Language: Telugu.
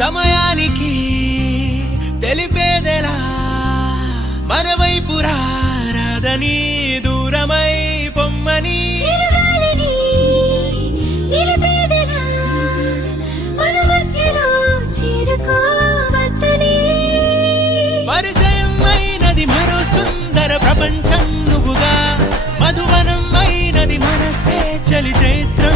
సమయానికి తెలిపేదెలా మన వైపు రాదని దూరమై పొమ్మని పరిచయం అయినది మరో సుందర ప్రపంచం నువ్వుగా మధువనం అయినది మనసే చలి చైత్ర